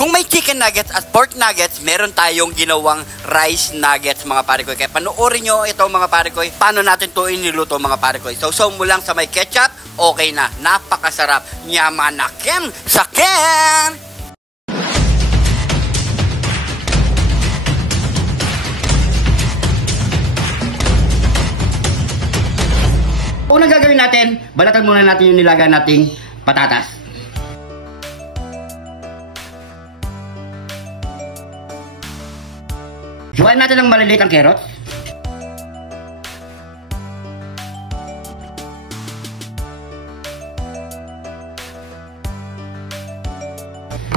Kung may chicken nuggets at pork nuggets, meron tayong ginawang rice nuggets mga pare ko. Kaya panoorin nyo ito mga pare ko, paano natin to iniluto mga pare ko. So mo lang sa may ketchup, okay na. Napakasarap. Nyamanakin sakin! Unang gagawin natin, balatan muna natin yung nilaga nating patatas. Juwain natin ng maliliit ang carrots.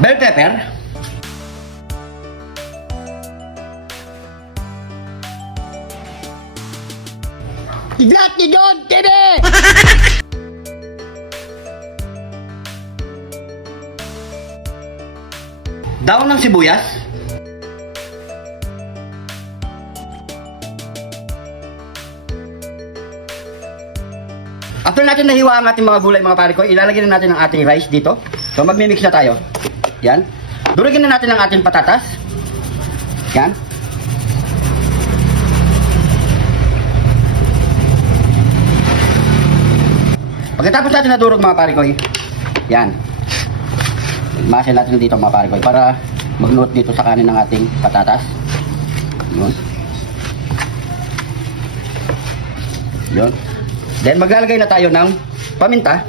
Bell pepper. Iglat ni John TV! Daon ng sibuyas. After natin nahiwa ang ating mga gulay mga pare ko, ilalagay na natin ang ating rice dito. So magmi-mix na tayo. Yan. Durugin na natin ang ating patatas. Yan. Pagkatapos natin nadurog mga pare ko, yan. Masin natin dito mga pare ko para magluto dito sa kanin ng ating patatas. Yun. Yun. Then maglalagay na tayo ng paminta,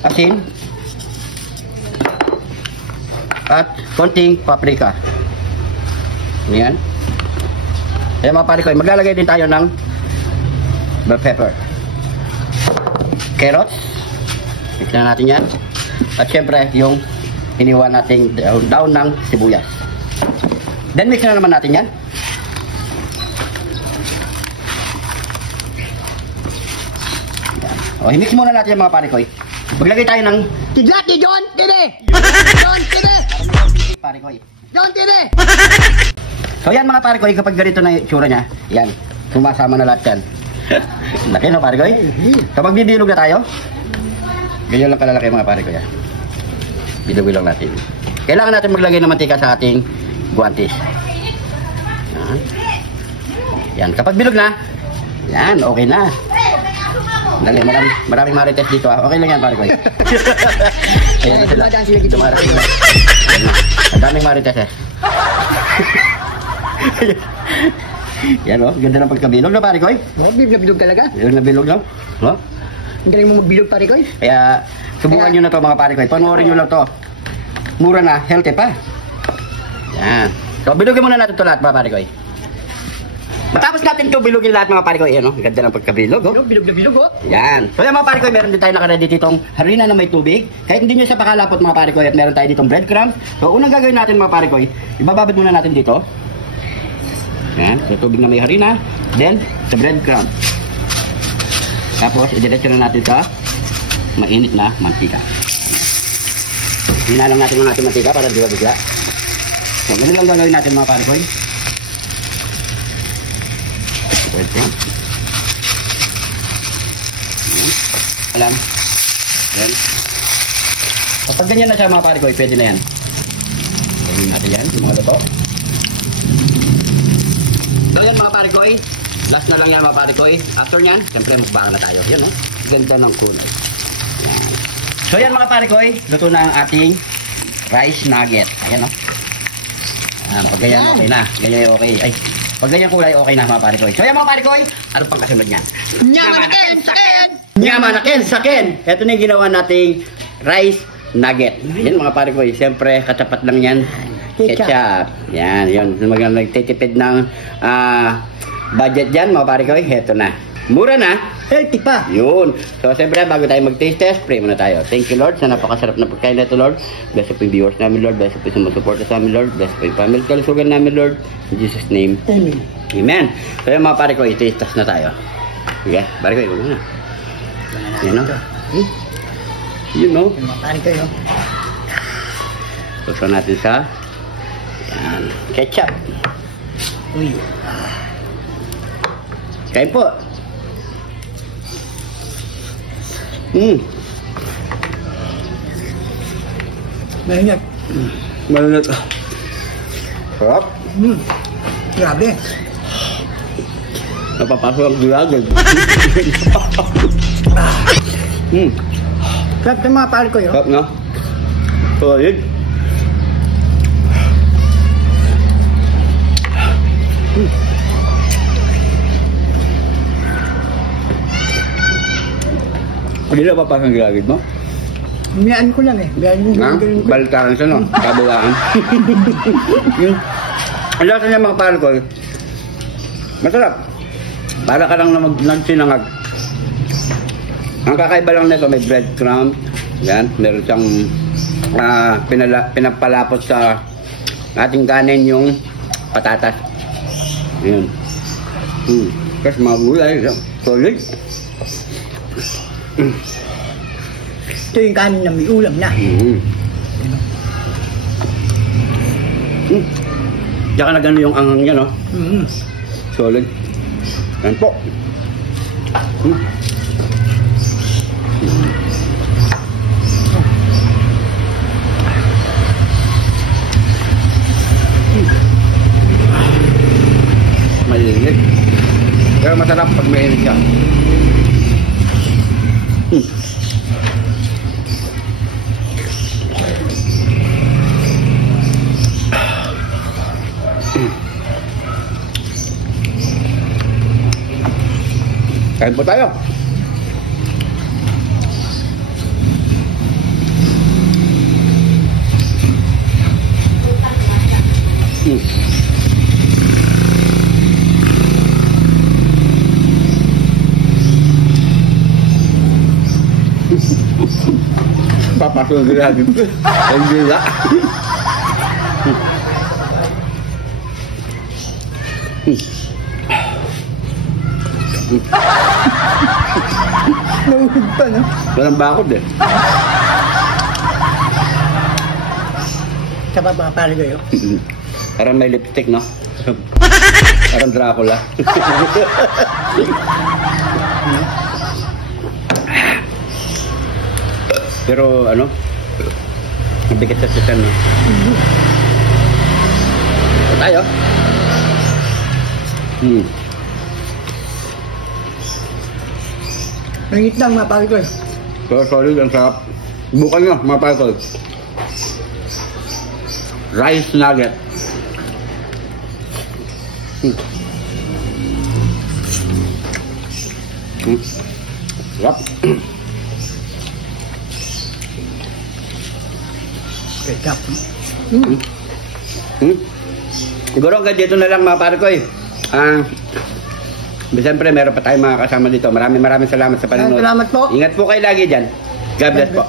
asin, at konting paprika. Yan. Ayan mga pare ko, maglalagay din tayo ng bell pepper. Carrots, mix na natin yan. At syempre, yung iniwan nating daon ng sibuyas. Then mix na naman natin yan. O, i-mix muna natin yung mga pare ko. Maglagay tayo ng Iglat ni John TV! John TV! Pare ko. John TV! So yan mga pare ko, kapag ganito na yung tsura niya, yan, sumasama na lahat yan. Laki no pare ko. So magbibilog na tayo. Ganyan lang kalalaki mga pare ko yan. Bilog lang natin. Kailangan natin maglagay ng mantika sa ating guantes. Yan. Kapag bilog na, yan, okay na. Dali, maraming marites dito ha. Okay lang yan pare ko. Ayan na sila. Dumarating na. Ang daming marites eh. Yan o, ganda ng pagkabilog na pare ko. Oh, bilog talaga. Bilog na bilog lang. No? Ang galing mo magbilog pare ko. Kaya subukan nyo na to mga pare ko. Panoorin nyo lang to. Mura na, healthy pa. Yan. So bilogin muna natin to lahat mga pare ko. Matapos natin to bilogin lahat mga pare ko. Yan o, ganda ng pagkabilog. Oh. Bilog na bilog oh. Yan. So yan mga pare ko, meron din tayo nakaready ditong harina na may tubig. Kahit hindi nyo siya pakalapot mga pare ko, at meron tayo ditong breadcrumbs. So unang gagawin natin mga pare ko, ibababad muna natin dito. Yan, sa tubig na may harina, then sa breadcrumb. Tapos idiretso na natin sa mainit na mantika. Hinalang natin ang ating mantika para di ba bigla. So ganun lang gagawin natin mga pare ko. Breadcrumb. Alam. Yan. Kapag ganyan na siya mga pare ko, pwede na yan. Gawin natin yan, yung mga luto. So yan mga pare ko last na lang yan mga pare ko after nyan, siyempre mukbang na tayo. Yan o, ganda ng kulay. Yan. So yan mga pare ko luto na ang ating rice nugget. Ayan o. Pag ganyan okay na. Ganyan okay. Ay, pag ganyan kulay okay na mga pare ko. So yan mga pare ko ano pang kasunod nyan? Nyamanakin sakin! Nyamanakin sakin! Ito na yung ginawa nating rice nugget. Yan mga pare ko siyempre katapat lang yan. Ketchup. Yan, yun. Mga nagtitipid ng budget dyan, mga pare ko. Heto na. Mura na. Healthy pa. Yun. So, siyempre, bago tayo mag-taste test, pray muna tayo. Thank you, Lord, sa napakasarap na pagkain na ito, Lord. Bless po yung viewers namin, Lord. Bless po yung sumusuporta sa amin, Lord. Bless po yung family kalusugan namin, Lord. In Jesus' name. Amen. Amen. So, yan, mga pare ko, taste test na tayo. Sige, pare ko, yun na. Yan, no? Yun, no? Mga pare ko yun. Tuksan natin sa yan, ketchup. Uy. Kain po. Mahingat. Malinit. Sarap. Grabe. Napapasok ang gulagad. Sarap ng mga pare ko yun. Sarap na. Solid. Hindi na papasok ang gulagad mo? Humiyaan ko lang eh. Ha? Balitaran siya, no? Kabulaan. Ang lasa niya mga pare ko, masarap. Para ka lang na nagsinangag. Ang kakaiba lang nito, may breadcrumb. Yan, meron siyang pinapalapot sa ating kanin yung patatas. Yan. Tapos mga gulay, solid. Ito yung kanin na may ulam na. Tsaka na gano'n yung angang niya, no? Solid. Yan po. Malilit. Pero masarap pag mainit siya. Kain po tayo. Papasok na dito. Ang gila. Nauhig pa, no? Walang bakod eh. Sa mga pare ko yun. Parang may lipstick, no? Parang Dracula. Pero ano? Mabigat sa sitan, no? So, tayo. Mangit lang mga pare ko yun. So, solid, ang sarap. Bukan nyo, mga pare. Rice nugget. Sarap. Ketchup. Siguro hanggang dito na lang mga pare ko eh. Siyempre meron pa tayong mga kasama dito. Maraming salamat sa panonood. Salamat po. Ingat po kayo lagi dyan. God bless po.